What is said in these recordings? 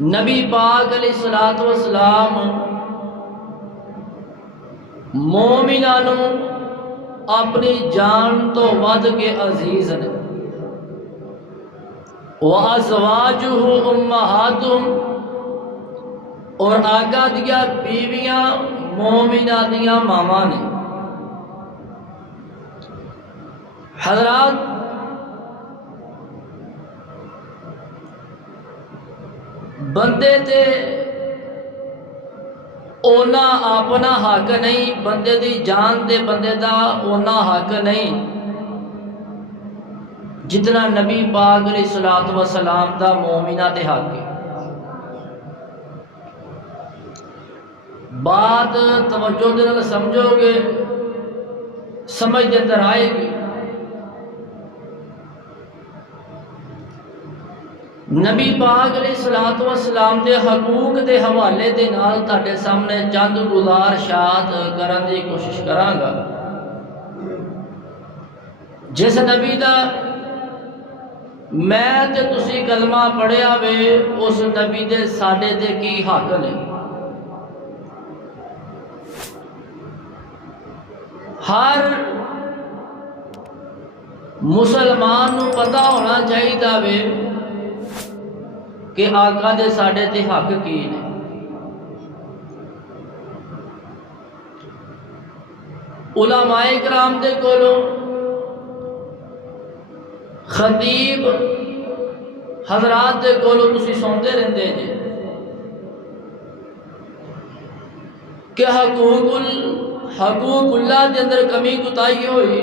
نبی پاک علیہ الصلوۃ والسلام مومناں نوں اپنی جان تو ود کے عزیز نے۔ وَأَزْوَاجُهُ أُمَّهَاتُهُمْ، اور آقا دیا بیویاں مومنہ دیا ماما نے۔ حضرات بندے تے اونا اپنا حق نہیں، بندے دی جان دے بندے دا اونا حق نہیں جتنا نبی پاک علیہ الصلوۃ والسلام دا مومنہ تے حق ہے۔ بات توجہ دے نال سمجھو گے، سمجھ دے اندر آئے گی۔ نبی پاک علیہ الصلوۃ والسلام دے حقوق دے حوالے دے نال تہاڈے سامنے چند گزارشات کرن دی کوشش کراں گا۔ جس نبی دا میں تے تسی کلمہ پڑھیا وے، اس نبی دے ساڈے تے کی حق نے۔ ہر مسلمان نو پتہ ہونا چاہیے وے کہ آقا دے ساڈے تے حق کی نے۔ علماء کرام دے کولوں، خطیب حضرات دے کولوں تسی سنتے رہندے جے کہ حقوق اللہ دے اندر کمی کوتاہی ہوئی،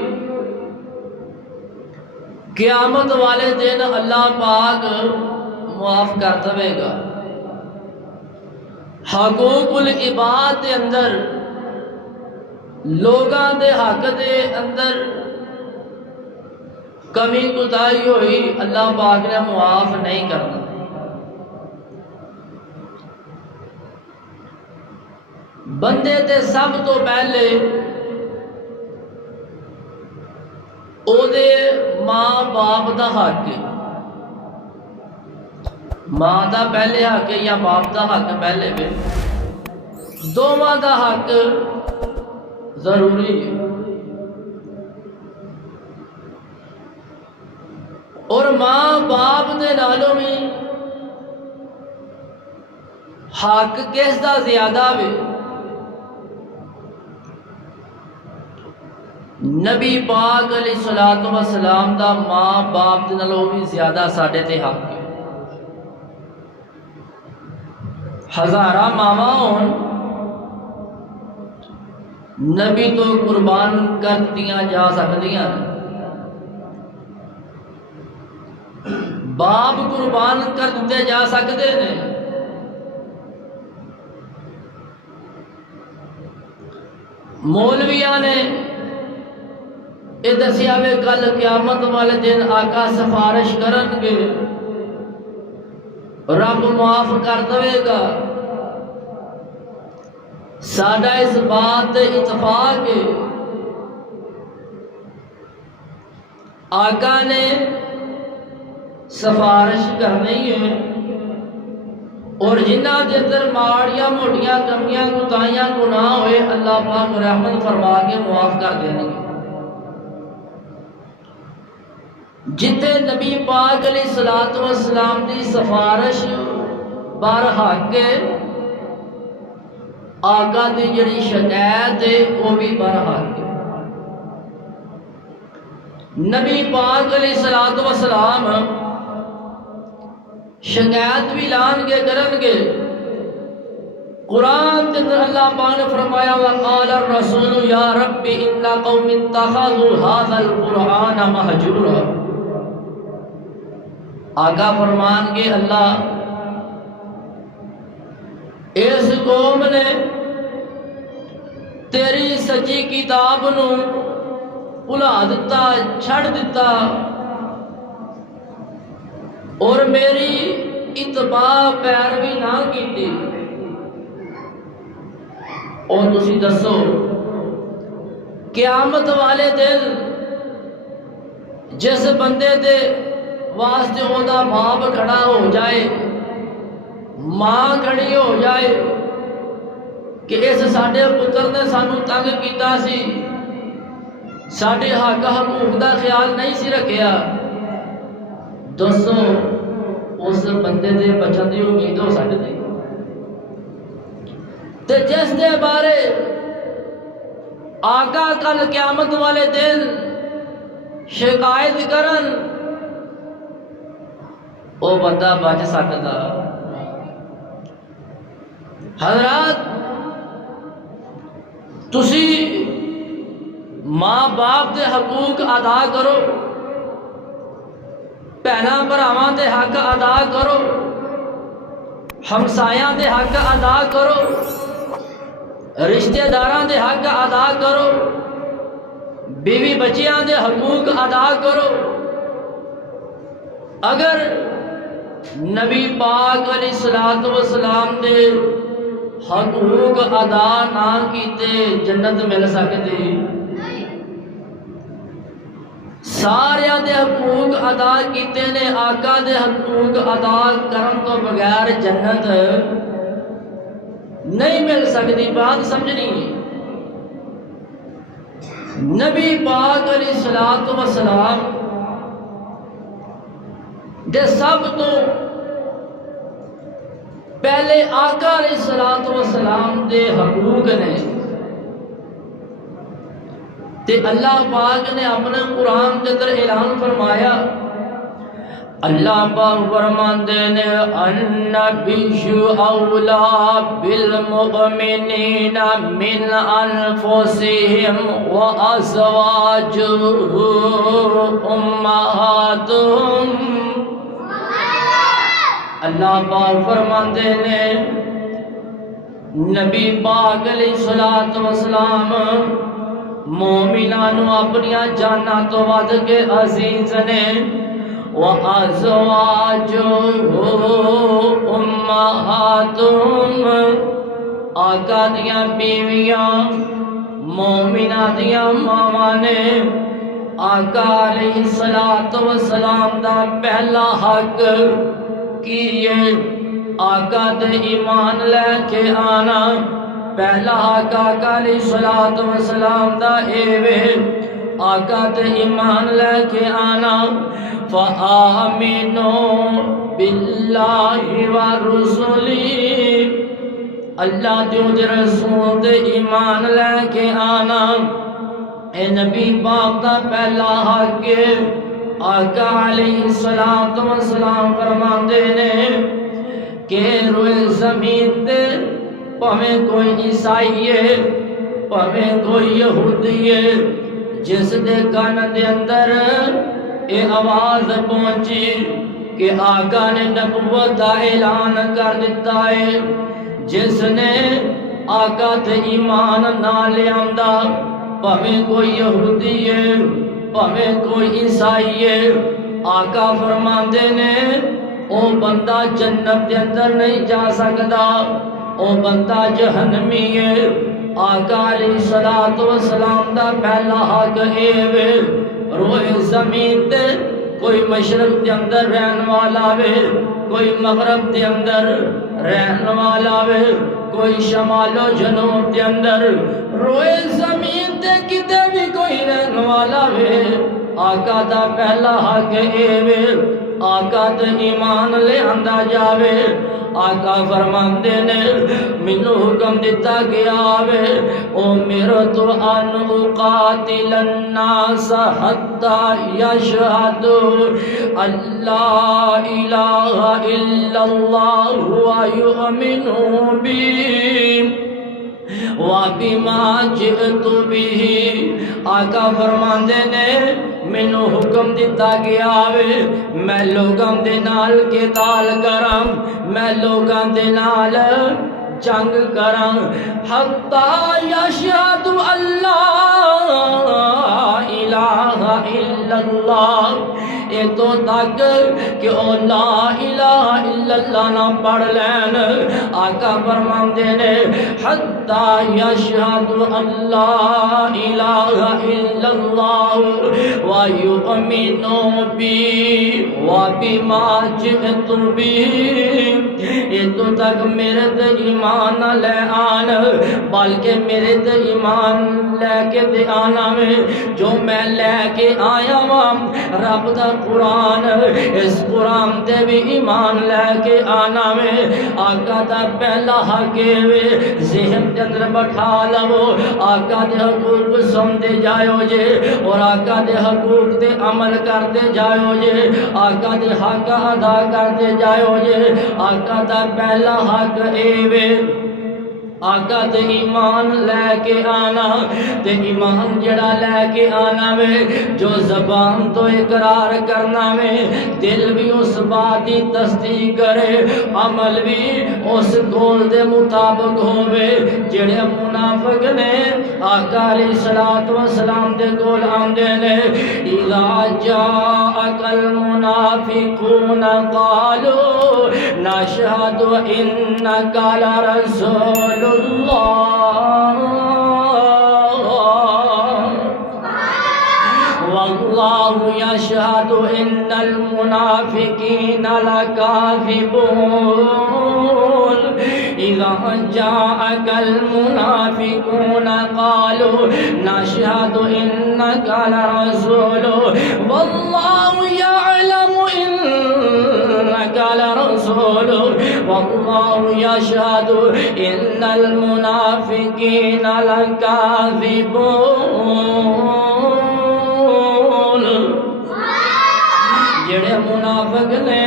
قیامت والے دن اللہ پاک معاف کر دے گا۔ حقوق العباد دے اندر لوگاں دے حق دے اندر کمی کوتاہی ہوئی، اللہ پاک نے معاف نہیں کرنا۔ بندے تے سب تو پہلے او دے ماں باپ دا حق ہے۔ ماں دا پہلے حق ہے یا باپ دا حق پہلے وے؟ دونوں دا حق ضروری ہے۔ اور ماں باپ دے نالوں میں حق کس دا زیادہ وے؟ نبی پاک علیہ الصلوۃ والسلام دا ماں باپ دے نالوں بھی زیادہ ساڈے تے حق ہے۔ ہزاراں ماواں ہون، نبی تو قربان کر دیا جا سکدیاں، باپ قربان کر دیتے جا سکتے ہیں۔ مولویاں نے یہ دسیا وے کل قیامت والے دن آقا سفارش کرن گے، رب معاف کر دے گا۔ ساڈا اس بات اتفاق ہے، آقا نے سفارش کرنی ہے، اور جنہ دے اندر ماڑیاں موٹیاں کمیاں کوتاہیاں گناہ ہوئے، اللہ پاک رحمت فرما کے معاف کر دیں گے۔ جتے نبی پاک علیہ الصلوۃ والسلام دی سفارش بر حق ہے، آقا دی جڑی شکایت ہے وہ بھی بر حق ہے۔ نبی پاک علیہ الصلوۃ والسلام شکایت بھی لان گے کرن گے۔ قرآن کے اندر اللہ پاک نے فرمایا وقال الرسول یا رب ان قوم اتخذوا هذا القرآن مہجورا۔ آقا فرمان گے اللہ اس قوم نے تیری سچی کتاب نو بھلا دیتا، چھڑ دیتا، اور میری اتباع پیروی نہ کیتی۔ اور تسی دسو قیامت والے دن جس بندے دے واسطے او دا باپ کھڑا ہو جائے، ماں کھڑی ہو جائے کہ اس ساڈے پتر نے سانو تنگ کیتا سی، ساڈے حق حقوق دا خیال نہیں سی رکھیا، دسو اس بندے دے بچن دی امید ہو سکتی؟ تے جس دے بارے آقا کل قیامت والے دن شکایت کرن او بندہ بچ سکتا؟ حضرات تسی ماں باپ دے حقوق ادا کرو، بہناں بھراواں دے حق ادا کرو، ہمسایاں دے حق ادا کرو، رشتہ داراں دے حق ادا کرو، بیوی بچیاں دے حقوق ادا کرو۔ اگر نبی پاک علیہ الصلوۃ والسلام دے حقوق ادا نہ کیتے جنت مل سکتی؟ سارے دے حقوق ادا کیتے نے، آقا دے حقوق ادا کرن تو بغیر جنت نہیں مل سکتی۔ بات سمجھنی، نبی پاک علیہ الصلوۃ والسلام دے سب تو پہلے آقا علیہ الصلوۃ والسلام دے حقوق نے، تے اللہ پاک نے اپنے قرآن کے اندر اعلان فرمایا، اللہ پاک فرماندے نے النبی اولا بالمؤمنین من انفسہم وازواجہ امہاتہم۔ اللہ پاک فرماندے نے نبی پاک علیہ الصلوۃ والسلام مومنانو اپنیاں جاناں تو ود کے عزیز نے، وَأَزْوَاجُهُ أُمَّهَاتُهُمْ، آقا دیاں بیویاں مومنہ دیاں ماواں نے۔ آقا علیہ الصلوۃ والسلام دا پہلا حق کی ہے؟ آقا دے ایمان لے کے آنا۔ پہلا حق آقا علیہ الصلوۃ والسلام دا اے آقا تے ایمان لے کے آنا۔ فَآمِنُوا بِاللَّهِ وَرُسُلِهِ، اللہ دے رسول تے ایمان لے کے آنا۔ اے نبی پاک دا پہلا حق آقا علیہ الصلوۃ والسلام فرماندے نے کہ روئے زمین تے پاویں کوئی عیسائی ہے، پاویں کوئی یہودی ہے، جس دے کان دے اندر اے آواز پہنچی کہ آقا نے نبوت دا اعلان کر دیتا ہے، جس نے آقا تے ایمان نہ لیاندا، پاویں کوئی یہودی ہے، پاویں کوئی عیسائی ہے، آقا فرماندے نے او بندہ جنت دے اندر نہیں جا سکدا، او بندہ جہنمی ہے۔ آقا علیہ الصلوۃ والسلام دا پہلا حق اے وے، روئے زمین تے کوئی مشرق دے اندر رہن والا وے، کوئی مغرب دے اندر رہن والا وے، کوئی شمال و جنوب دے اندر، روئے زمین تے کتے بھی کوئی رہن والا وے، آقا دا پہلا حق اے وے، آقا تے ایمان لے آندا جاوے۔ آقا فرماندے نے مینوں حکم دیتا گیا وے او میرا تو ان اقاتل الناس حتی یشہدوا اللہ الہ الا اللہ ویؤمنوا بی وَبِمَا جِئْتُ بِهِ۔ آقا فرماندے نے مینوں حکم دیتا گیا وے میں لوگاں دے نال قتال کراں، میں لوگاں دے نال جنگ کراں، حتی یشہد اللہ الہ الا اللہ، اتوں تک کہ او لا الہ الا اللہ نہ پڑھ لین آقا فرماندے نے حتی یشہد اللہ الہ الا اللہ ویؤمنو بی وبما جئت بی اتوں تک میرے تے ایمان نہ لے آن بلکہ میرے تے ایمان لے کے تے آنا میں جو میں لے کے آیا ہاں رب دا قرآن اس قرآن تے بھی ایمان لے کے آنا میں آقا دا پہلا حق ذہن کے اندر بٹھا لو آقا دے حقوق سمجھتے جائیو جے اور آقا دے حقوق تے عمل کرتے جائیو جے آقا دے حق ادا کرتے جائیو جے آقا دا پہلا حق آقا تے ایمان لے کے آنا تے ایمان جڑا لے کے آنا میں جو زبان تو اقرار کرنا میں دل بھی اس بات کی تصدیق کرے عمل بھی اس قول دے مطابق ہوئے جڑے منافق نے آقا علیہ الصلوۃ والسلام دے کول آندے نے اذا جاءک المنافقون قالوا نشهد انک لرسول اللہ واللہ یشہد ان المنافقین لکاذبون اذا جاءک المنافقون قالوا نشهد انک لرسول واللہ یعلم انک لرسول واللہ یشہد ان المنافقین لکاذبون جڑے منافق نے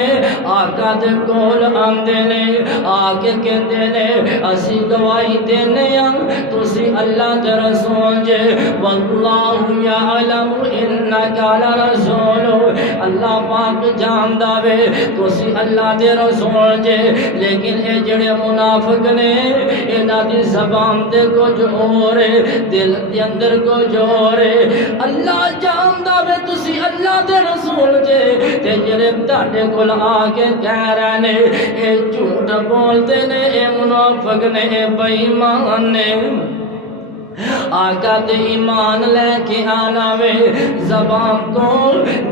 آقا دے کول آندے نے آ کے کہندے نے اسی گواہی دینے ہیں تسی اللہ دے رسول جے واللہ یعلم انک لرسول اللہ پاک جاندا وے تسی اللہ دے رسول جے لیکن اے جڑے منافق نے انہاں دی زبان تے کچھ اور دل دے اندر کچھ اور اللہ جاندا وے تسی اللہ دے رسول جے تے جڑے تہاڈے کول آ کے کہہ رہے نے اے جھوٹ بولتے نے اے منافق نے اے بے ایمان نے آقا تے ایمان لے کے آنا میں زبان تو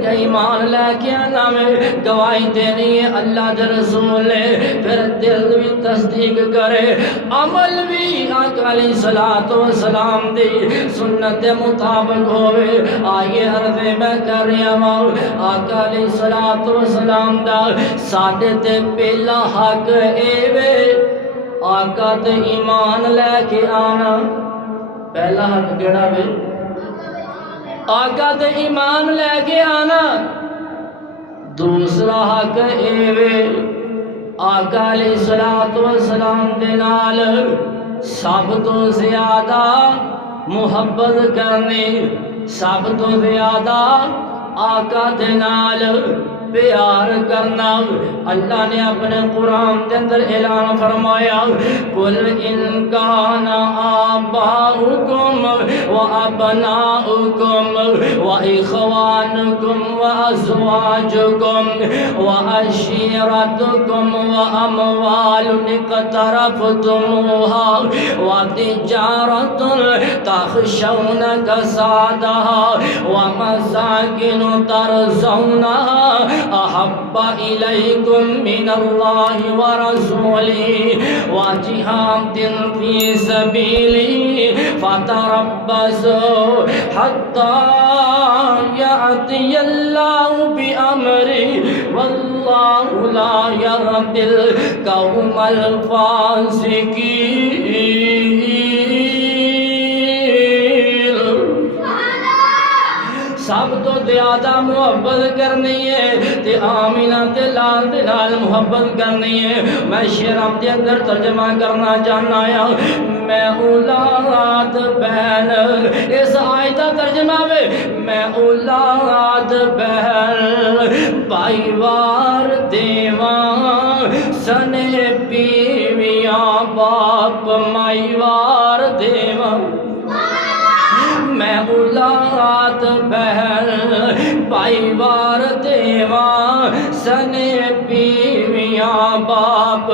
ایمان لے کے آنا میں گواہی دینی ہے اللہ دے رسول نے پھر دل بھی تصدیق کرے عمل بھی آقا علیہ الصلوۃ والسلام دی سنت دے مطابق ہوئے آئیے عرض میں کر رہا ہوں آقا علیہ الصلوۃ والسلام دا ساڈے تے پہلا حق اے وے آقا تے ایمان لے کے آنا پہلا حق کیڑا وے آقا تے ایمان لے کے آنا دوسرا حق اے وے آقا علیہ الصلوۃ والسلام دے نال سب تو زیادہ محبت کرنی سب تو زیادہ آقا دے نال پیار کرنا اللہ نے اپنے قرآن کے اندر اعلان فرمایا قل ان کان آباؤکم و ابناؤکم و اخوانکم و ازواجکم و عشیرتکم و اموال اقترفتموها و تجارت تخشون کسادها و مساکن ترضونها احب الیکم من اللہ ورسولہ وجہاد فی سبیلہ فتربصوا حتی یأتی اللہ بامرہ واللہ لا یہدی القوم الفاسقین سب تو زیادہ محبت کرنی ہے تے آمینہ تے لال دے نال محبت کرنی ہے میں شیرام دے اندر ترجمہ کرنا چاہنا ہے میں اولاد بہن اس آیت ترجمہ میں اولاد بہن بھائی وار دیواں سنے بیویاں باپ مائی وار دیواں میں اولاد بہن بھائی وار دے دیواں سنے بیویاں باپ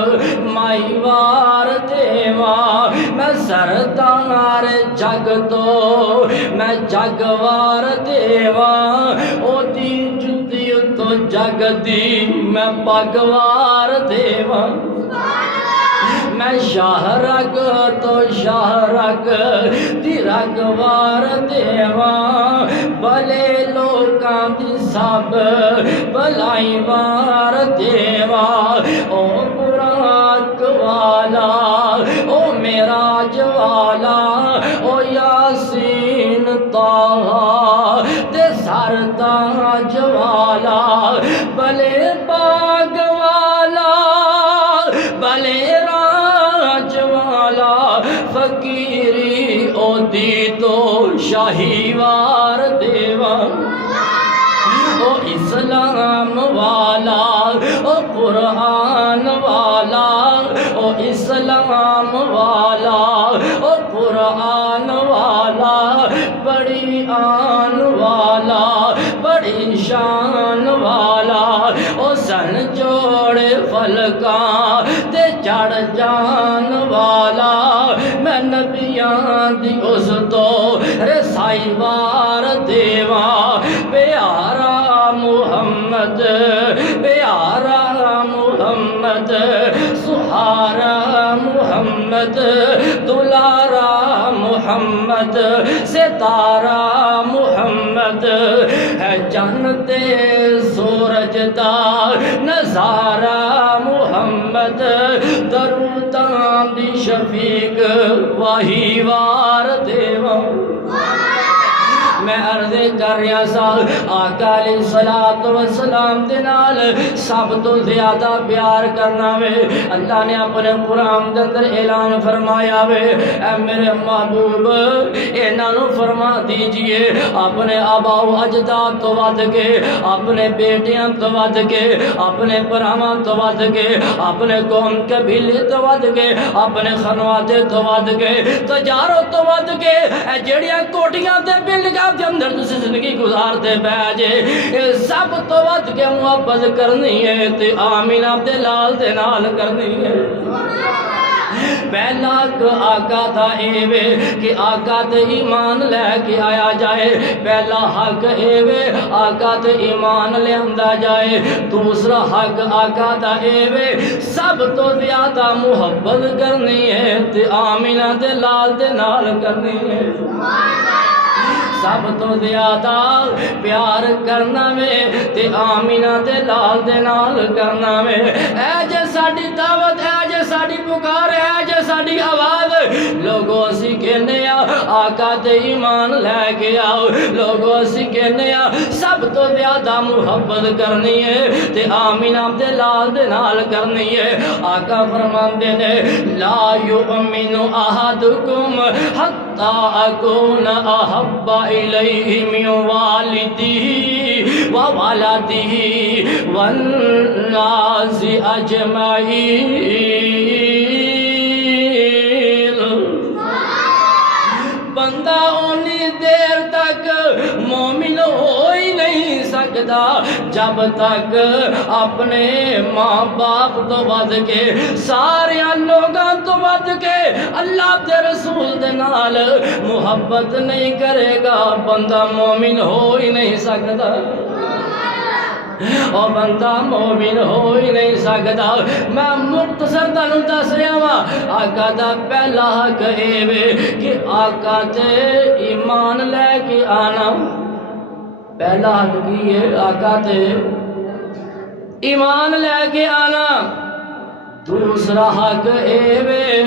مائی وار دیواں میں سردار جگ تو میں جگوار دیواں او دی جُتی تو جگ دی میں پگوار دیواں میں شاہ رگ تو شاہ رگ دی رگوار دیواں بھلے لوکاں دی سب بھلائی وار دیواں او براق والا او معراج والا او یاسین طہ تے سر تاج والا بھلے باغ والا بھلے راج والا فقیری او دی تو شاہی وار دیواں او اسلام والا او قرآن والا او اسلام والا او قرآن والا بڑی آن والا بڑی شان والا او سن جوڑے فلکاں تے چڑھ جان والا میں نبیاں دی اس تو رسائی وار دیواں پیارا محمد پیارا محمد سہارا محمد دلارا محمد ستارہ محمد ہے جنتے سورج دا نظارہ محمد دروداں دی شفیق واہی وار دیواں میں عرض کر رہا سا آقا علیہ الصلوۃ والسلام دے نال سب تو زیادہ پیار کرنا وے اللہ نے اپنے قرآن دے اندر اعلان فرمایا وے اے میرے محبوب انہاں نوں فرما دیجئے اپنے آبا و اجداد تو ود کے اپنے بیٹیاں تو ود کے اپنے بھراواں تو ود کے اپنے قوم قبیلے تو ود کے اپنے خانواتے تو ود کے تجارت تو ود کے اے جڑیاں کوٹیاں تے بلڈنگاں دے اندر تسی زندگی گزارتے پے جے سب تو ود کے محبت کرنی ہے تے آمینہ دے لال دے نال کرنی ہے پہلا آقا دا اے وے کہ آقا تے ایمان لے کے آیا جائے پہلا حق اے وے آقا تے ایمان لے آندا جائے دوسرا حق آقا دا اے وے سب تو زیادہ محبت کرنی ہے تے آمینہ دے لال دے نال کرنی ہے سب تو زیادہ پیار کرنا وے تے آمینہ دے لال دے نال کرنا وے اے جے ساڈی دعوت اے جے ساڈی پکار اے جے ساڈی آواز لوگوں اسی کہنے آقا تے ایمان لے کے آؤ لوگوں اسی کہنے سب تو زیادہ محبت کرنی ہے تے آمینہ دے لال دے نال کرنی ہے آقا فرماندے نے لا یؤمن احدکم حتی اکون احب الیہ من والدہ وولدہ والناس اجمعین بندہ اونی دیر تک مومن ہو ہی نہیں سکتا جب تک اپنے ماں باپ تو ود کے سارے لوگاں تو ود کے اللہ دے رسول دے نال محبت نہیں کرے گا بندہ مومن ہو ہی نہیں سکتا اور بندہ مومن ہو ہی نہیں سکتا میں مختصر تانوں دس رہا وا آقا دا پہلا حق اے وے کہ آقا تے ایمان لے کے آنا پہلا حق کی ہے آقا تے ایمان لے کے آنا دوسرا حق اے وے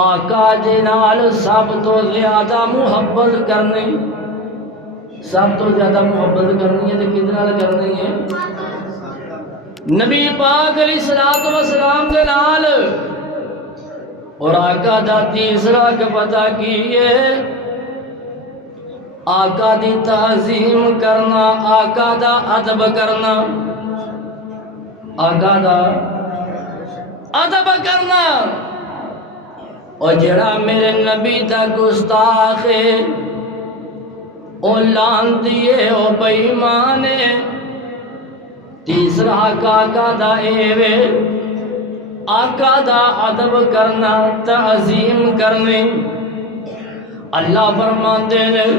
آقا دے نال سب تو زیادہ محبت کرنی سب تو زیادہ محبت کرنی ہے تو کتنا کرنی ہے نبی پاک علیہ الصلوۃ والسلام کے نال اور آقا دا تیسرا کہ پتہ کی ہے آقا دی تعظیم کرنا آقا دا ادب کرنا آقا دا ادب کرنا اور جڑا میرے نبی دا گستاخ ہے او لان دیے او بے ایمان ہے تیسرا حق آقا دا ایوے آقا دا ادب کرنا تعظیم کرنے اللہ فرماتے ہیں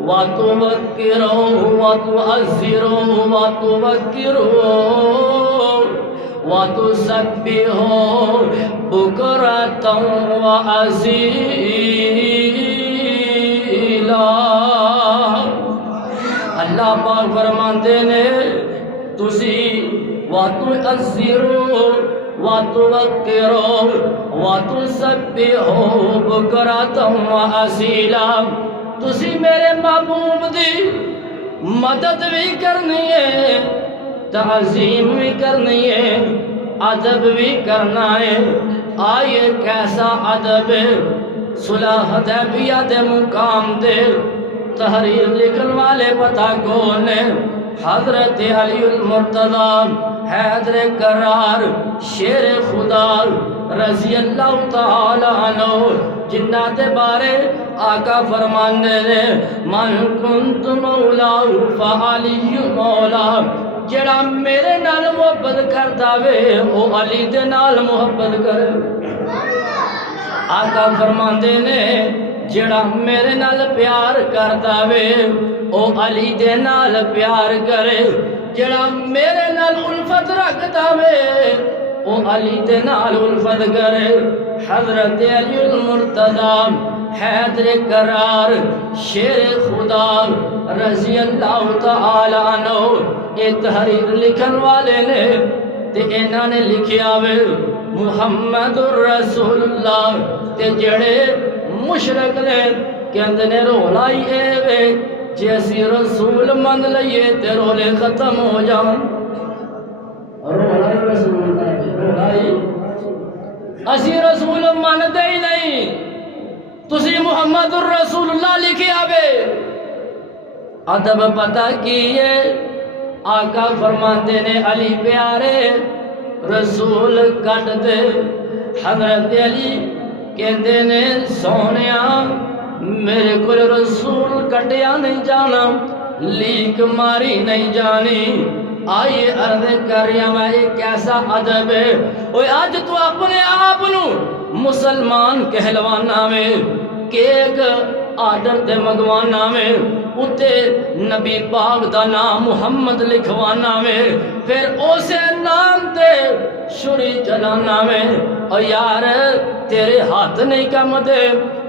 وَتُوَقِّرُهُ وَتُعَزِّرُهُ وَتُوَقِّرُهُ وَتُسَبِّحُهُ بُكْرَةً وَأَصِيلًا اللہ پاک فرماتے ہیں تسی وَتُعَزِّرُهُ وَتُوَقِّرُهُ وَتُسَبِّحُهُ بُكْرَةً وَأَصِيلًا تسی میرے محبوب دی مدد بھی کرنی ہے تعظیم بھی کرنی ہے ادب بھی کرنا ہے آئیے کیسا ادب ہے صلح حدیبیہ دے مقام دے تحریر لکھن والے پتہ کون ہے حضرت علی المرتضی حیدر کرار شیر خدا رضی اللہ تعالی عنہ جنات بارے آقا فرمانے نے من کنت مولا فعلی مولا جڑا میرے نال محبت کرتا وے او علی دے نال محبت کرے آقا فرماندے نے جڑا میرے نال پیار کرتا وے او علی دے نال پیار کرے جڑا میرے نال الفت رکھتا وے او علی دے نال الفت کرے حضرت علی المرتضی حیدر کرار شیر خدا رضی اللہ تعالی عنہ یہ تحریر لکھن والے نے تے انہاں نے لکھیا وے محمد الرسول اللہ تے جڑے مشرک نے کہندے نے رولائی اے وے جے اسی رسول من لئیے تے رولے ختم ہو جان رولائی رسول اللہ رولائی اسی رسول من دے ہی نہیں تسی محمد الرسول اللہ لکھے آوے ادب پتہ کیے آقا فرماتے نے علی پیارے رسول کٹ دے حضرت علی کہندے نے سونیا میرے کو رسول کٹیا نہیں جانا لیک ماری نہیں جانی آئیے عرض کریا میں ایک کیسا ادب ہے اوہ آج تو اپنے آپ نو مسلمان کہلوانا میں کیک آڈر تے مگوانا میں اتے نبی پاک دا نام محمد لکھوانا میں پھر اسے نام تے شری چلانا میں اور یار تیرے ہاتھ نہیں کم دے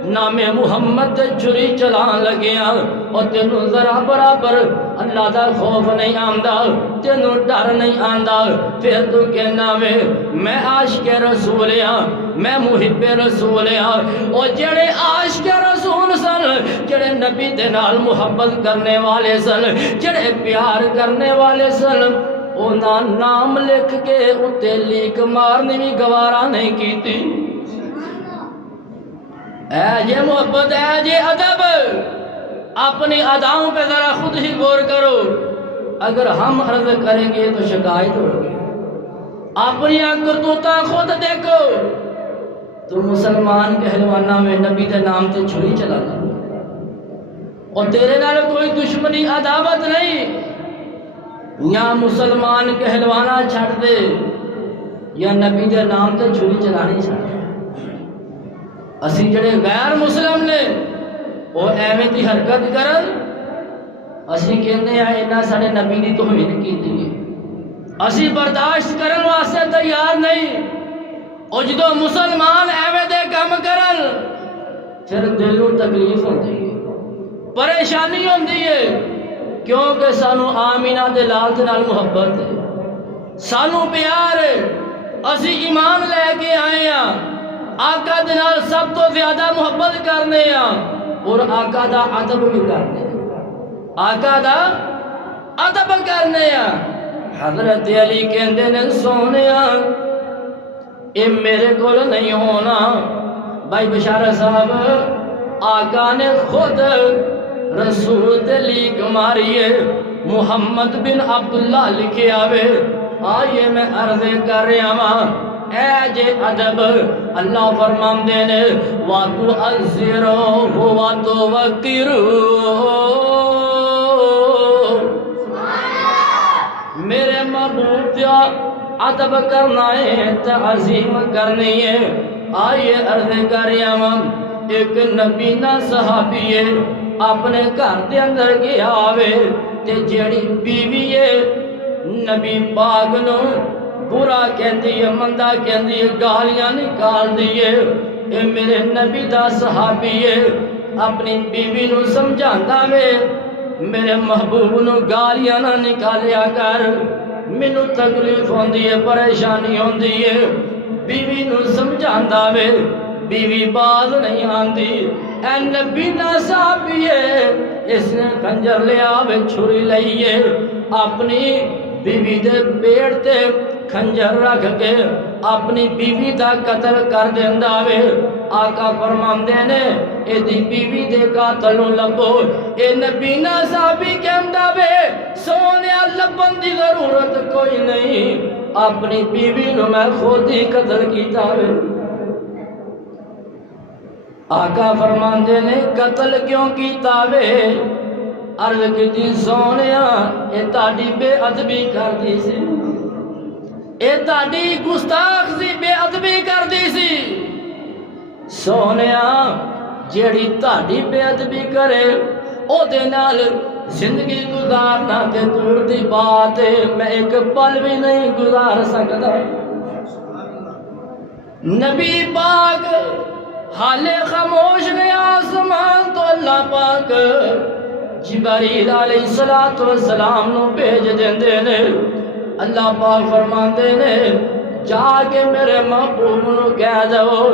نام محمد تے چھری چلان لگیا اور تینوں ذرا برابر اللہ دا خوف نہیں آندہ تینوں ڈر نہیں آندہ پھر تو کہنا میں عاشق رسول ہاں میں محب رسول ہاں اور جڑے عاشق رسول سن جڑے نبی دے نال محبت کرنے والے سن جڑے پیار کرنے والے سن انہاں نام لکھ کے اتے لیک مارنی بھی گوارا نہیں کیتی اے یہ محبت ہے یہ ادب اپنی اداؤں پہ ذرا خود ہی غور کرو اگر ہم عرض کریں گے تو شکایت ہوگی اپنی کرتوتاں خود دیکھو تو مسلمان کہلوانا میں نبی دے نام تے چھری چلانا اور تیرے نال کوئی دشمنی عداوت نہیں یا مسلمان کہلوانا چھڑ دے یا نبی دے نام تے چھری چلانی چھڑ دے اسی جڑے غیر مسلم نے وہ ایویں دی حرکت کرن اسی کہنے ہیں انہاں ساڈے نبی دی توہین کیتی ہے اسی برداشت کرن واسطے تیار نہیں اور جدو مسلمان ایویں دے کام کرن پھر دل نوں تکلیف ہوندی ہے پریشانی ہوندی ہے کیونکہ سانو آمینہ دے لال دے نال محبت ہے سانو پیار ہے اسی ایمان لے کے آئے ہیں آقا دے نال سب تو زیادہ محبت کرنے ہیں اور آقا دا ادب بھی کرنے ہیں آقا دا ادب کرنے ہیں حضرت علی کہندے نے سونیا اے میرے کو نہیں ہونا بھائی بشارہ صاحب آقا نے خود رسول تے لیک ماری ہے محمد بن عبداللہ لکھے آوے آئیے میں عرض کر رہا ہوں اے جے ادب اللہ فرمان دینے وَتُعَزِّرُهُ وَتُوَقِّرُهُ میرے محبوب دیا ادب کرنا ہے، تعظیم کرنی ہے۔ آئیے عرض کریا ایک نبی نہ صحابی ہے اپنے گھر دے اندر گیا آوے تے جیڑی بیوی ہے نبی پاک نو برا کہندی ہے، مندہ کہندی ہے، گالیاں نکال دیئے۔ اے میرے نبی دا صحابی ہے اپنی بیوی نو سمجھاندا وے میرے محبوب نو گالیاں نہ نکالیا کر، مینوں تکلیف ہوندی ہے، پریشانی ہوندی ہے۔ بیوی نو سمجھاندا وے، بیوی باز نہیں آندی۔ اے نبی نا صحابی ہے، اس نے خنجر لیا وے، چھری لئیے، اپنی بیوی دے پیڑ تے خنجر رکھ کے اپنی بیوی دا قتل کر دیندا وے۔ آقا فرماندے نے اے دی بیوی دے قاتل نو لبو۔ اے نبی نا صحابی کہندا وے سونیا لبن دی ضرورت کوئی نہیں، اپنی بیوی نو میں خود ہی قتل کیتا وے۔ آقا فرماندے نے قتل کیوں کیتا وے؟ عرض کیتی سونیا اے تاڑی بے ادبی کر دی سی، اے تاڑی گستاخ سی، بے ادبی کر دی سی۔ سونیا جیڑی تاڑی بے ادبی کرے او دے نال زندگی گزارنا تے دور دی بات ہے، میں ایک پل بھی نہیں گزار سکتا۔ نبی پاک حالے خاموش نے آسمان تو اللہ پاک جبریل علیہ السلام نو بھیج دیندے نے۔ اللہ پاک فرماندے نے جا کے میرے محبوب نو کہہ دو،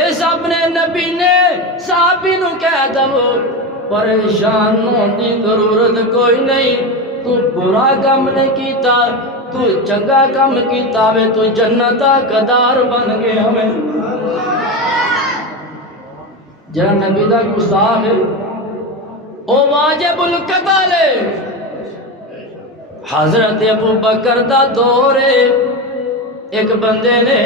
اس اپنے نبی نے صحابی نو کہہ دو پریشان ہون دی ضرورت کوئی نہیں، تو برا کام نہیں کیتا، تو چنگا کام کیتا وے، تو جنتا قدار بن گیا میں۔ جہاں نبی دا گستاخ ہے او واجب القتل ہے۔ حضرت ابو بکر دا دور ہے، ایک بندے نے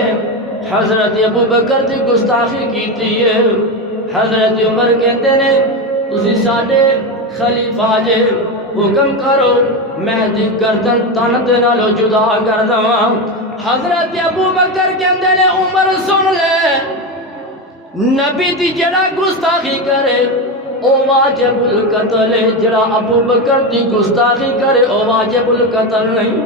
حضرت ابو بکر دی گستاخی کیتی ہے۔ حضرت عمر کہتے نے تسی ساڈے خلیفہ جے، حکم کرو میں دی گردن تن دے نالوں جدا کر دواں۔ حضرت ابو بکر کہتے نے عمر سن لے، نبی دی جڑا گستاخی کرے او واجب القتل ہے، جڑا ابو بکر دی گستاخی کرے او واجب القتل نہیں۔